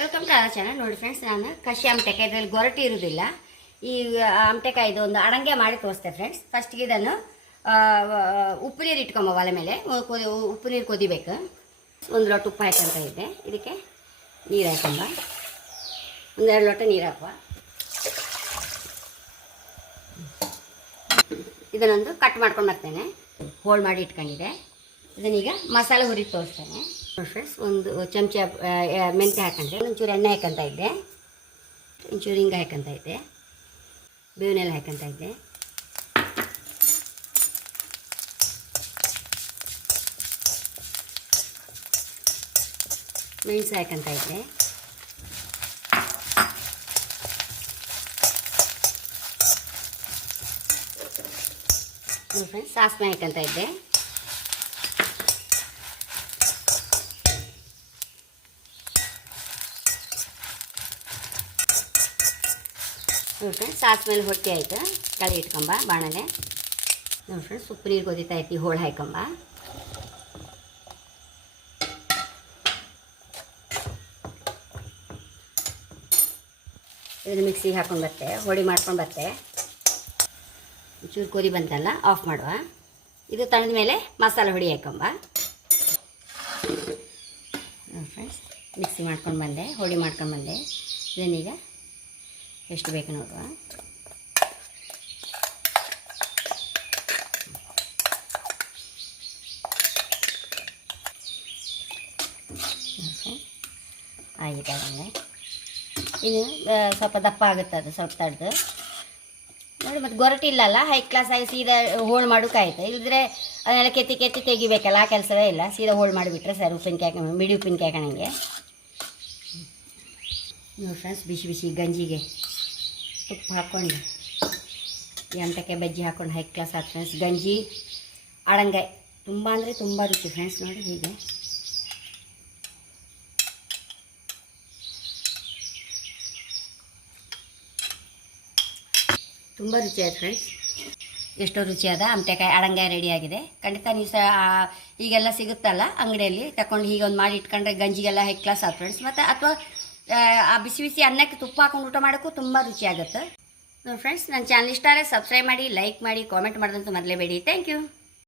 Welcome to our channel ನೋಡಿ friends ನಾನು ಕಷಿ ಆಮಟೆಕಾಯಿ. ಇದರಲ್ಲಿ ಗೊರಟಿ ಇರುವುದಿಲ್ಲ. ಈ ಆಮಟೆಕಾಯಿ ಇದು ಒಂದು ಅಡಂಗೆ ಮಾಡಿ ತೋರಿಸ್ತೆ ಫ್ರೆಂಡ್ಸ್ ಫಸ್ಟ್ಗೆ ಇದನ್ನು ಉಪ್ಪು ನೀರು ಇಟ್ಕೊಂಬ ಒಲೆ ಮೇಲೆ. ಕೊದಿ ಉಪ್ಪು ನೀರು ಕೊದಿಬೇಕು. ಒಂದು ಲೋಟ ಉಪ್ಪು ಹಾಕಂತ ಇದ್ದೆ. ಇದಕ್ಕೆ ನೀರು ಹಾಕೊಂಬ. ಒಂದೆರಡು ಲೋಟ ನೀರು ಹಾಕುವ. ಇದನ್ನೊಂದು ಕಟ್ ಮಾಡ್ಕೊಂಡು ಬರ್ತೇನೆ. ಹೋಳ್ ಮಾಡಿ ಇಟ್ಕೊಂಡಿದೆ ಇದನ್ನೀಗ ಮಸಾಲೆ ಹುರಿ ತೋರಿಸ್ತೇನೆ. ಫ್ರೆಂಡ್ಸ್ ಒಂದು ಚಮಚ ಆ, ಆ, ಮೆಂತ್ಯ ಹಾಕೊಂಡ್ರೆ ಒಂಚೂರು ಎಣ್ಣೆ ಹಾಕಂತ ಇದ್ದೆ. ಒಂಚೂರು ಹಿಂಗೆ ಹಾಕಂತ ಇದ್ದೆ. ಬೇವಿನೆಲ್ಲ ಹಾಕಂತ ಇದ್ದೆ. ಮೆಣಸು ಹಾಕಂತ ಇದ್ದೆ. ನೋಡಿ ಫ್ರೆಂಡ್ಸ್ ಸಾಸಿವೆ ಹಾಕಂತ ಇದ್ದೆ. ನೋಡಿ ಫ್ರೆಂಡ್ಸ್ ಮೇಲೆ ಹೊಟ್ಟೆ ಆಯ್ತು? ತಲೆ ಇಟ್ಕೊಂಬ, ಬಾಣಲೆ. ನೋಡಿ ಫ್ರೆಂಡ್ಸ್ ನೀರು ಕುದೀತಾ ಐತಿ, ಹೋಳು ಹಾಕೊಂಬ ಇದನ್ನು ಮಿಕ್ಸಿಗೆ ಹಾಕೊಂಡು ಬತ್ತೆ ಹೊಡಿ ಮಾಡ್ಕೊಂಡು ಬತ್ತೆ. ಚೂರು ಕೊದಿ ಬಂತಲ್ಲ, ಆಫ್ ಮಾಡುವ. ಇದು ತಣ್ಣದ ಮೇಲೆ ಮಸಾಲೆ ಹೊಡಿ ಹಾಕೊಂಬ ಫ್ರೆಂಡ್ಸ್ ಮಿಕ್ಸಿ ಮಾಡ್ಕೊಂಡು ಬಂದೆ, ಹೋಳಿ ಮಾಡ್ಕೊಂಡು ಬಂದೆ. ಇದನ್ನೀಗ ಎಷ್ಟು ಬೇಕು ನೋಡುವ? ಆಗಿದೆ ಇದು ಸ್ವಲ್ಪ ದಪ್ಪ ಆಗುತ್ತೆ ಅದು, ಸ್ವಲ್ಪ ತಡ್ದು. ನೋಡಿ, ಮತ್ತು ಗೊರಟಿ ಇಲ್ಲಲ್ಲ ಹೈ ಕ್ಲಾಸ್ ಆಗಿ ಸೀದಾ ಹೋಳು ಮಾಡೋಕ್ಕಾಯ್ತು ಇಲ್ಲದ್ರೆ ಅದನ್ನೆಲ್ಲ ಕೆತ್ತಿ ಕೆತ್ತಿ ತೆಗಿಬೇಕಲ್ಲ, ಆ ಕೆಲಸವೇ ಇಲ್ಲ. ಸೀದಾ ಹೋಳು ಮಾಡಿಬಿಟ್ರೆ ಸರ್, ಉಪ್ಪಿನಕಾಯಿ, ಮಿಡಿ ಉಪ್ಪಿನಕಾಯಿ ಕಣಂಗೆ ನೋಡಿ ಫ್ರೆಂಡ್ಸ್ ಬಿಸಿ ಬಿಸಿ, ಗಂಜಿಗೆ. ತುಪ್ಪ ಹಾಕ್ಕೊಂಡು ಎಂಟಕ್ಕೆ ಬಜ್ಜಿ ಹಾಕ್ಕೊಂಡು ಹೈ ಕ್ಲಾಸ್ ಆಯ್ತು ಫ್ರೆಂಡ್ಸ್ ಗಂಜಿ ಅಡಂಗಾಯಿ ತುಂಬ ಅಂದರೆ ತುಂಬ ರುಚಿ ಫ್ರೆಂಡ್ಸ್ ನೋಡಿ ಹೀಗೆ. ತುಂಬ ರುಚಿ ಆಯ್ತು ಫ್ರೆಂಡ್ಸ್ ಎಷ್ಟೋ ರುಚಿಯಾದ ಅಮಟೆಕಾಯಿ ಅಡಂಗಾಯಿ ರೆಡಿ ಆಗಿದೆ. ಖಂಡಿತ ನೀವು ಸಹ ಈಗೆಲ್ಲ ಸಿಗುತ್ತಲ್ಲ ಅಂಗಡಿಯಲ್ಲಿ ತಗೊಂಡು ಹೀಗೆ ಒಂದು ಮಾಡಿ ಇಟ್ಕೊಂಡ್ರೆ ಗಂಜಿಗೆಲ್ಲ ಹೈ ಕ್ಲಾಸ್ ಫ್ರೆಂಡ್ಸ್ ಮತ್ತು ಅಥವಾ ಆ ಬಿಸಿ ಬಿಸಿ ಅನ್ನಕ್ಕೆ ತುಪ್ಪ ಹಾಕೊಂಡು ಊಟ ಮಾಡೋಕ್ಕೂ ತುಂಬ ರುಚಿ ಆಗುತ್ತೆ ನೋಡಿ ಫ್ರೆಂಡ್ಸ್ ನನ್ನ ಚಾನಲ್ ಇಷ್ಟ ಆದರೆ ಸಬ್ಸ್ಕ್ರೈಬ್ ಮಾಡಿ ಲೈಕ್ ಮಾಡಿ ಕಾಮೆಂಟ್ ಮಾಡೋದಂತೂ ಮರಲೇಬೇಡಿ. Thank you